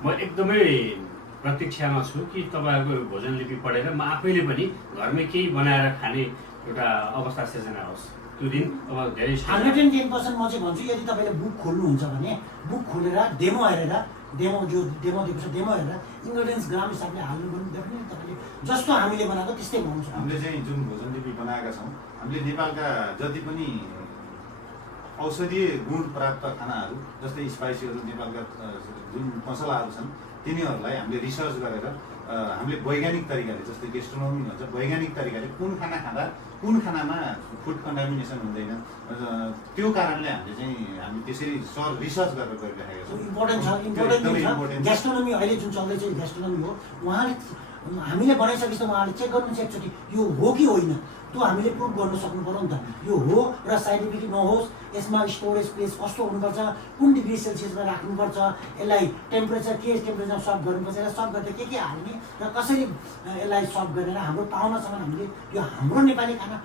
म एकदमै प्रतीक्षामा छु कि तपाईँहरूको भोजन लिपि पढेर म आफैले पनि घरमै केही बनाएर खाने एउटा अवस्था सिर्जना होस्। त्यो दिन अब धेरै 110% म चाहिँ भन्छु, यदि तपाईँले बुक खोल्नुहुन्छ भने बुक खोलेर डेमो हेरेर, डेमो दिएको छ डेमो हेरेर इन्ग्रेडियन्ट्स ग्राम हिसाबले हाल्नु भने डेफिनेटली तपाईँले जस्तो हामीले बनाएको त्यस्तै बनाउनु सक्नुहुन्छ। हामीले चाहिँ जुन भोजन लिपि बनाएका छौँ, हामीले नेपालका जति पनि औषधीय गुण प्राप्त खानाहरू जस्तै स्पाइसीहरू, नेपालका जुन मसलाहरू छन् तिनीहरूलाई हामीले रिसर्च गरेर हामीले वैज्ञानिक तरिकाले, जस्तै गेस्ट्रोनोमी भन्छ, वैज्ञानिक तरिकाले कुन खाना खाँदा कुन खानामा फुड कन्टामिनेसन हुँदैन, त्यो कारणले हामी त्यसरी रिसर्च गरेर गरिरहेका छौँ। इम्पोर्टेन्ट छ ग्यास्ट्रोनोमी अहिले जुन चल्दैछ ग्यास्ट्रोनोमी हो। उहाँले हामीले बनाइसकेपछि त उहाँले चेक गर्नुहुन्छ एकचोटि यो हो कि होइन, त्यो हामीले प्रुभ गर्न सक्नु पर्यो नि त। यो हो र साइड इफेक्ट नहोस्, यसमा स्टोरेज स्पेस कस्तो हुनुपर्छ, कुन डिग्री सेल्सियसमा राख्नुपर्छ, यसलाई टेम्परेचर के टेम्परेचरमा सर्भ गर्नुपर्छ, यसलाई सर्भ गर्दा के हाल्ने र कसरी यसलाई सर्भ गरेर हाम्रो पाहुनासँग हामीले यो हाम्रो नेपाली खाना